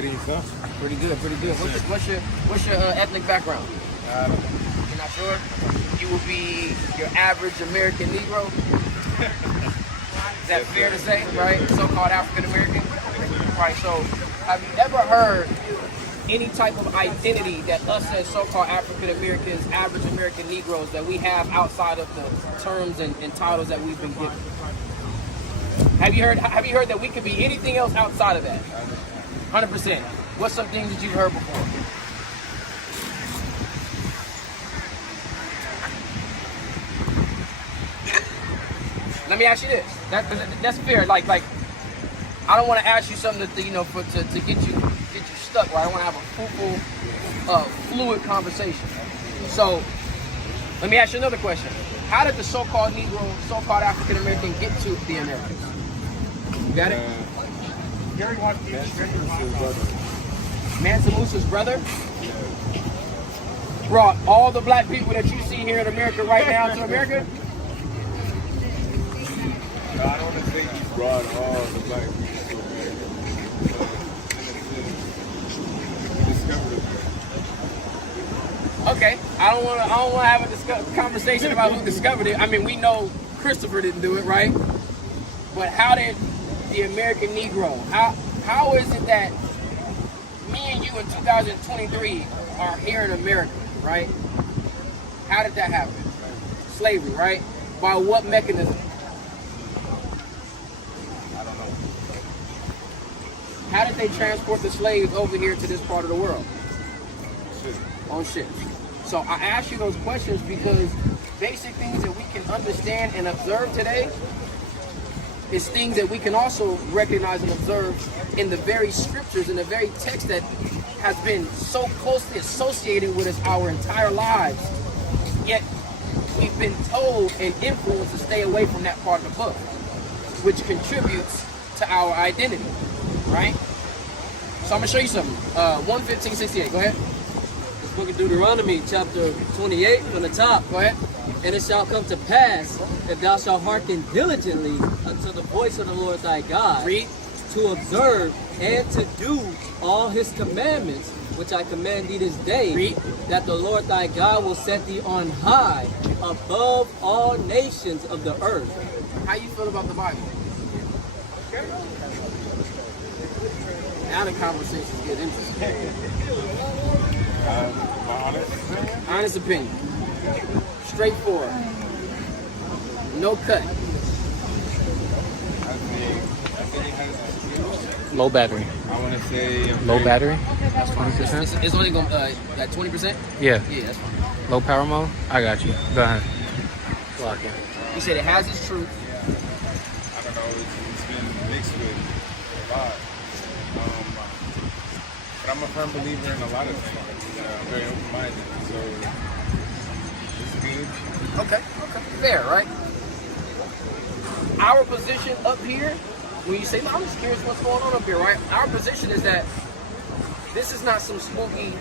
good in yourself? Pretty good, pretty good. What's your ethnic background? You're not sure? You will be your average American Negro. Is that fair to say, right? So-called African American. Right. So, have you ever heard any type of identity that us as so-called African Americans, average American Negroes, that we have outside of the terms and titles that we've been given? Have you heard that we could be anything else outside of that? 100%. What's some things that you've heard before? Let me ask you this. That's fair. Like I don't want to ask you something to get you stuck. Right? I want to have a fruitful, fluid conversation. So let me ask you another question. How did the so-called Negro, so-called African American get to the Americas? You got it? Gary wants to Mansa Musa's brother brought all the black people that you see here in America right now to America? No, I don't think he brought all the black people to America. He discovered it. Okay, I don't want to have a conversation about who discovered it. I mean, we know Christopher didn't do it, right? But how did the American Negro? How is it that me and you in 2023 are here in America, right? How did that happen? Slavery, right? By what mechanism? I don't know. How did they transport the slaves over here to this part of the world? On ships. So I ask you those questions because basic things that we can understand and observe today is things that we can also recognize and observe in the very scriptures, in the very text that has been so closely associated with us our entire lives. Yet we've been told and influenced to stay away from that part of the book, which contributes to our identity, right? So I'm gonna show you something. 1:15:68. Go ahead. Book of Deuteronomy, chapter 28, from the top. Go ahead. And it shall come to pass, if thou shalt hearken diligently unto the voice of the Lord thy God, Read. to observe and to do all his commandments, which I command thee this day, Read. that the Lord thy God will set thee on high above all nations of the earth. How you feel about the Bible? Now the conversations get interesting. My Honest opinion. Straightforward. No cut. I think it has Low battery. I want to say Low battery? That's fine. 20%? It's only going at 20%? Yeah. Yeah, that's fine. Low power mode? I got you. Go ahead. Lock in. He said it has its truth. I don't know, it's been mixed with a lot. But I'm a firm believer in a lot of things. I'm very open-minded, so it's good. Okay. Fair, right? Our position up here, when you say, no, I'm just curious what's going on up here, right? Our position is that this is not some spooky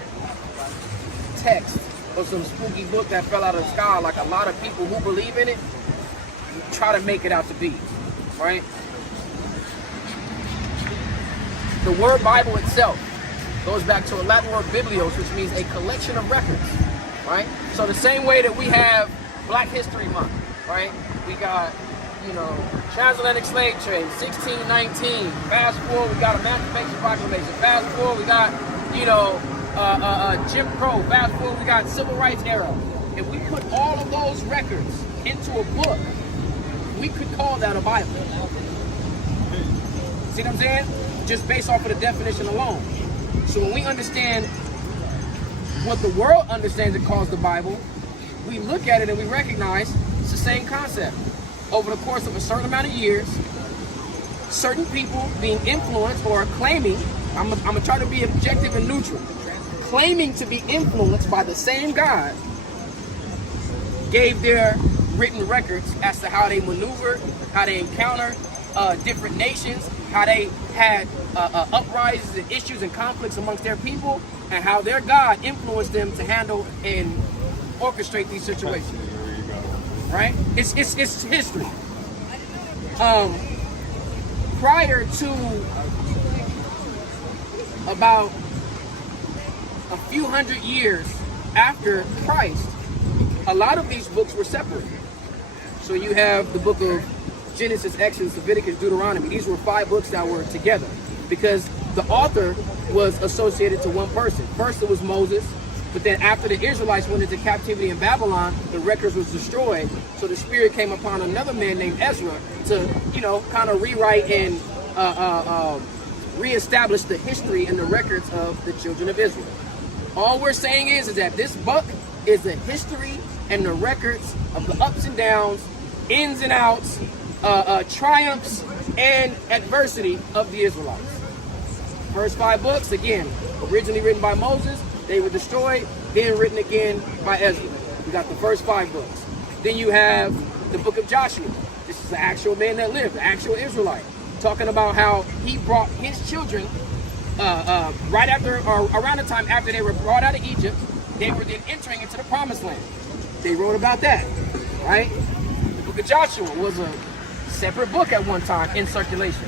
text or some spooky book that fell out of the sky like a lot of people who believe in it try to make it out to be, right? The word Bible itself goes back to a Latin word biblios, which means a collection of records, right? So the same way that we have Black History Month, right? We got, transatlantic slave trade, 1619. Fast forward, we got Emancipation Proclamation. Fast forward, we got, Jim Crow. Fast forward, we got Civil Rights era. If we put all of those records into a book, we could call that a Bible. See what I'm saying? Just based off of the definition alone. So when we understand what the world understands and calls the Bible, we look at it and we recognize it's the same concept. Over the course of a certain amount of years, certain people being influenced or claiming, I'm gonna try to be objective and neutral, claiming to be influenced by the same God, gave their written records as to how they maneuvered, how they encountered different nations, how they had uprisings and issues and conflicts amongst their people, and how their God influenced them to handle and orchestrate these situations. Right? It's history. Prior to about a few hundred years after Christ, a lot of these books were separated. So you have the book of Genesis, Exodus, Leviticus, Deuteronomy. These were 5 books that were together because the author was associated to one person. First it was Moses, but then after the Israelites went into captivity in Babylon, the records was destroyed. So the Spirit came upon another man named Ezra to, kind of rewrite and reestablish the history and the records of the children of Israel. All we're saying is that this book is the history and the records of the ups and downs, ins and outs, triumphs and adversity of the Israelites. First 5 books, again, originally written by Moses, they were destroyed, then written again by Ezra. You got the first 5 books. Then you have the book of Joshua. This is the actual man that lived, the actual Israelite, talking about how he brought his children right after, or around the time after they were brought out of Egypt, they were then entering into the promised land. They wrote about that, right? The book of Joshua was a separate book at one time in circulation.